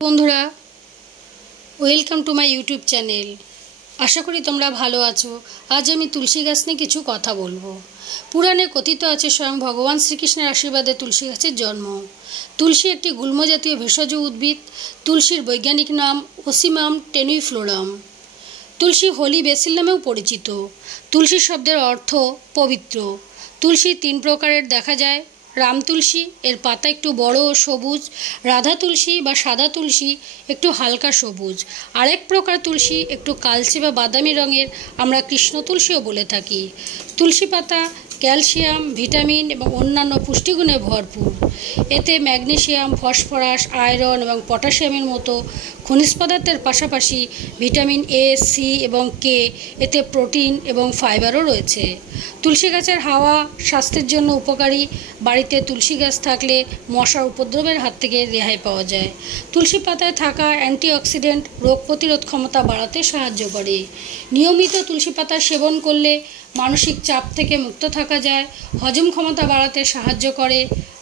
বন্ধুরা, welcome to my YouTube channel. আশা করি তোমরা ভালো আছো। আজ আমি তুলসী গাছ নিয়ে কিছু কথা বলবো। পুরাণে কথিত আছে স্বয়ং ভগবান শ্রীকৃষ্ণের আশীর্বাদে তুলসী গাছের জন্ম। তুলসী একটি গুল্মজাতীয় ভেষজ উদ্ভিদ। তুলসীর বৈজ্ঞানিক নাম ওসিমাম টেনুইফ্লোরাম। তুলসী হোলি বেসিল নামেও পরিচিত। তুলসী শব্দের অর্থ পবিত্র। তুলসী 3 প্রকারের দেখা যায়। রাম তুলসী, এর পাতা একটু বড় ও সবুজ। রাধা তুলসী বা সাদা তুলসী, একটু হালকা সবুজ। আরেক প্রকার তুলসী একটু কালচে বা বাদামি রঙের, আমরা কৃষ্ণ তুলসীও বলে থাকি। তুলসী পাতা ক্যালসিয়াম, ভিটামিন এবং অন্যান্য পুষ্টিগুণে ভরপুর। এতে ম্যাগনেসিয়াম, ফসফরাস, আয়রন এবং পটাশিয়ামের মতো খনিজ পদার্থের পাশাপাশি ভিটামিন এ, সি এবং কে, এতে প্রোটিন এবং ফাইবারও রয়েছে। তুলসী গাছের হাওয়া স্বাস্থ্যের জন্য উপকারী। বাড়িতে তুলসী গাছ থাকলে মশার উপদ্রবের হাত থেকে রেহাই পাওয়া যায়। তুলসী পাতায় থাকা অ্যান্টিঅক্সিডেন্ট রোগ প্রতিরোধ ক্ষমতা বাড়াতে সাহায্য করে। নিয়মিত তুলসী পাতা সেবন করলে মানসিক চাপ থেকে মুক্ত থাকা যায়। হজম ক্ষমতা বাড়াতে সাহায্য করে,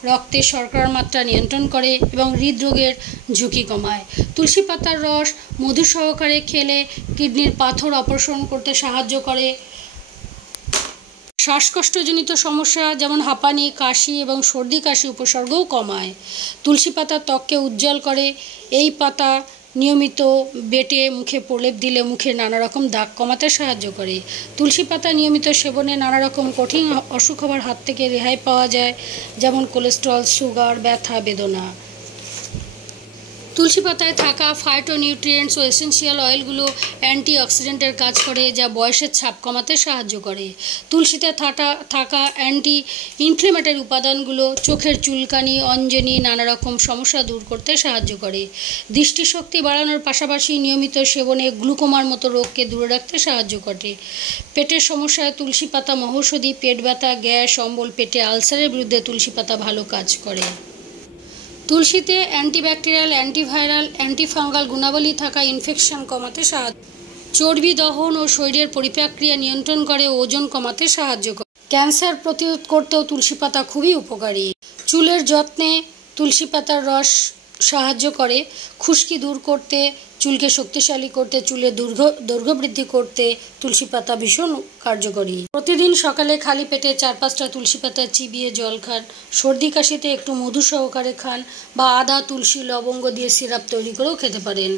রক্তে শর্করার মাত্রা নিয়ন্ত্রণ করে এবং হৃদরোগের ঝুঁকি কমায়। তুলসী পাতার রস মধু সহকারে খেলে কিডনির পাথর অপারেশন করতে সাহায্য করে। শ্বাসকষ্টজনিত সমস্যা যেমন হাঁপানি, কাশি এবং সর্দি কাশি উপসর্গও কমায়। তুলসী পাতা ত্বককে উজ্জ্বল করে। এই পাতা নিয়মিত বেটে মুখে প্রলেপ দিলে মুখের নানা রকম দাগ কমাতে সাহায্য করে। তুলসী পাতা নিয়মিত সেবনে নানা রকম কঠিন অসুখ হওয়ার হাত থেকে রেহাই পাওয়া যায়, যেমন কোলেস্টেরল, সুগার, ব্যথা, বেদনা। তুলসী পাতায় থাকা ফাইটোনিউট্রিয়েন্টস ও এসেন্সিয়াল অয়েলগুলো অ্যান্টিঅক্সিডেন্টের কাজ করে, যা বয়সের ছাপ কমাতে সাহায্য করে। তুলসীতে থাকা অ্যান্টি ইনফ্লেমেটরি উপাদানগুলো চোখের চুলকানি, অঞ্জনি, নানা রকম সমস্যা দূর করতে সাহায্য করে। দৃষ্টিশক্তি বাড়ানোর পাশাপাশি নিয়মিত সেবনে গ্লুকোমার মতো রোগকে দূরে রাখতে সাহায্য করে। পেটের সমস্যায় তুলসী পাতা মহৌষধি। পেট ব্যথা, গ্যাস, অম্বল, পেটে আলসারের বিরুদ্ধে তুলসী পাতা ভালো কাজ করে। তুলসীতে অ্যান্টিব্যাকটেরিয়াল, অ্যান্টিভাইরাল, অ্যান্টিফাঙ্গাল গুণাবলী থাকা ইনফেকশন কমাতে সাহায্য, চর্বি দহন ও শরীরের পরিপাক্রিয়া নিয়ন্ত্রণ করে, ওজন কমাতে সাহায্য করে। ক্যান্সার প্রতিরোধ করতেও তুলসী পাতা খুবই উপকারী। চুলের যত্নে তুলসী পাতার রস সাহায্য করে। খুশকি দূর করতে, চুলকে শক্তিশালী করতে, চুলের দৈর্ঘ্য বৃদ্ধি করতে তুলসী পাতা ভীষণ কার্যকরী। প্রতিদিন সকালে খালি পেটে 4-5টা তুলসী পাতা চিবিয়ে জল খান। সর্দি কাশিতে একটু মধু সহকারে খান, বা আদা, তুলসী, লবঙ্গ দিয়ে সিরাপ তৈরি করেও খেতে পারেন।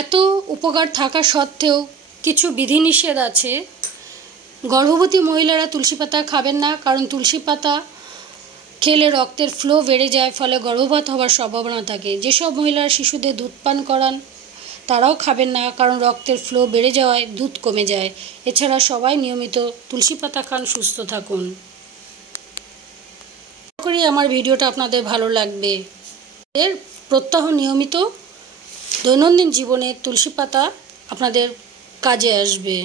এত উপকার থাকা সত্ত্বেও কিছু বিধিনিষেধ আছে। গর্ভবতী মহিলারা তুলসী পাতা খাবেন না, কারণ তুলসী পাতা খেলে রক্তের ফ্লো বেড়ে যায়, ফলে গর্ভপাত হওয়ার সম্ভাবনা থাকে। যেসব মহিলারা শিশুদের দুধ পান করান তারাও খাবেন না, কারণ রক্তের ফ্লো বেড়ে যাওয়ায় দুধ কমে যায়। এছাড়া সবাই নিয়মিত তুলসী পাতা খান, সুস্থ থাকুন। আশা করি আমার ভিডিওটা আপনাদের ভালো লাগবে। এর প্রত্যহ নিয়মিত দৈনন্দিন জীবনে তুলসী পাতা আপনাদের কাজে আসবে।